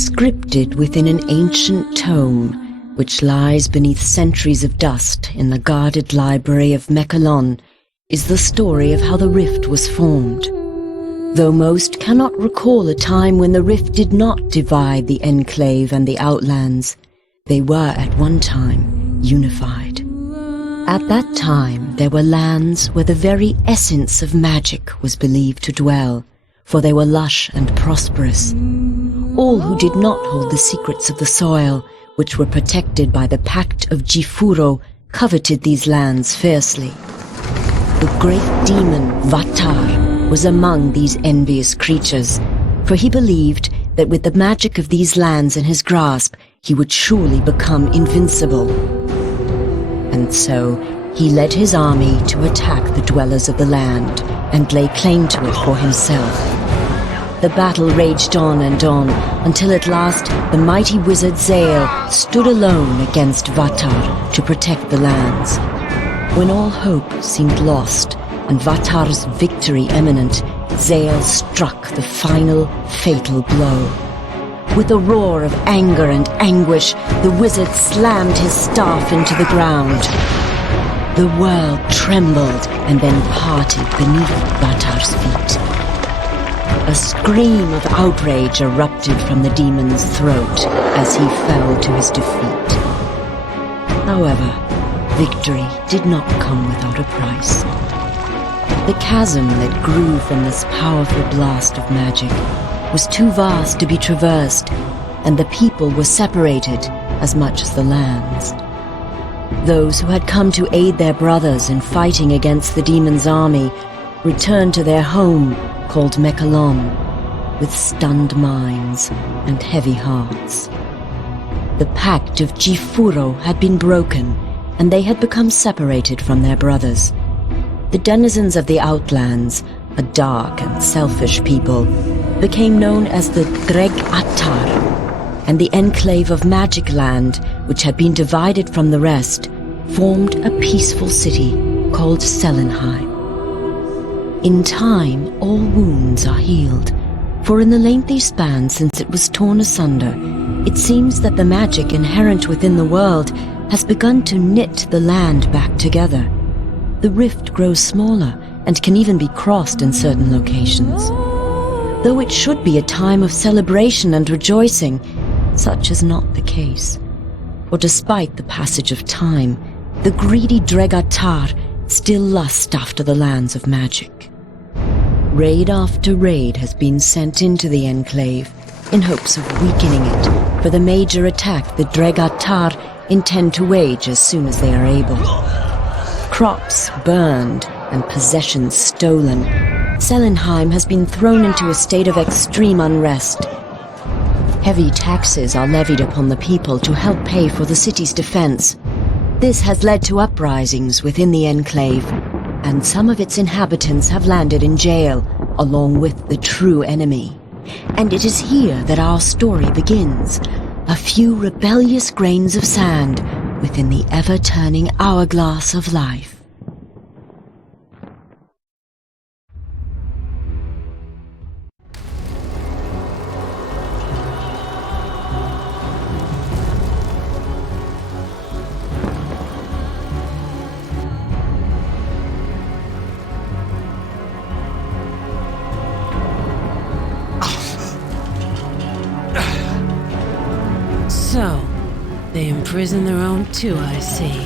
Scripted within an ancient tome, which lies beneath centuries of dust in the guarded library of Mechalon, is the story of how the rift was formed. Though most cannot recall a time when the rift did not divide the Enclave and the Outlands, they were at one time unified. At that time, there were lands where the very essence of magic was believed to dwell, for they were lush and prosperous. All who did not hold the secrets of the soil, which were protected by the Pact of Jifuro, coveted these lands fiercely. The great demon Vatar was among these envious creatures, for he believed that with the magic of these lands in his grasp, he would surely become invincible. And so, he led his army to attack the dwellers of the land and lay claim to it for himself. The battle raged on and on, until at last the mighty wizard Zale stood alone against Vatar to protect the lands. When all hope seemed lost and Vatar's victory imminent, Zale struck the final fatal blow. With a roar of anger and anguish, the wizard slammed his staff into the ground. The world trembled and then parted beneath Vatar's feet. A scream of outrage erupted from the demon's throat as he fell to his defeat. However, victory did not come without a price. The chasm that grew from this powerful blast of magic was too vast to be traversed, and the people were separated as much as the lands. Those who had come to aid their brothers in fighting against the demon's army returned to their home called Mechalon, with stunned minds and heavy hearts. The Pact of Jifuro had been broken, and they had become separated from their brothers. The denizens of the Outlands, a dark and selfish people, became known as the Dreg Attar, and the Enclave of Magic Land, which had been divided from the rest, formed a peaceful city called Selenheim. In time, all wounds are healed, for in the lengthy span since it was torn asunder, it seems that the magic inherent within the world has begun to knit the land back together. The rift grows smaller and can even be crossed in certain locations. Though it should be a time of celebration and rejoicing, such is not the case. For despite the passage of time, the greedy Dregatar still lust after the lands of magic. Raid after raid has been sent into the Enclave in hopes of weakening it for the major attack the Dregatar intend to wage as soon as they are able. Crops burned and possessions stolen, Selenheim has been thrown into a state of extreme unrest. Heavy taxes are levied upon the people to help pay for the city's defense. This has led to uprisings within the Enclave, and some of its inhabitants have landed in jail, along with the true enemy. And it is here that our story begins, a few rebellious grains of sand within the ever-turning hourglass of life. So, they imprison their own too, I see.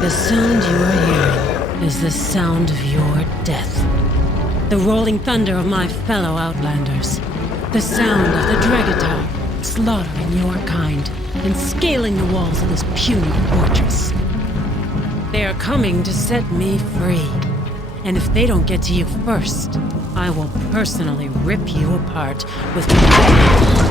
The sound you are hearing is the sound of your death. The rolling thunder of my fellow Outlanders. The sound of the Dregatar slaughtering your kind and scaling the walls of this puny fortress. They are coming to set me free. And if they don't get to you first, I will personally rip you apart with my...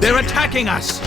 They're attacking us!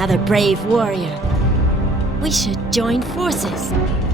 Another brave warrior. We should join forces.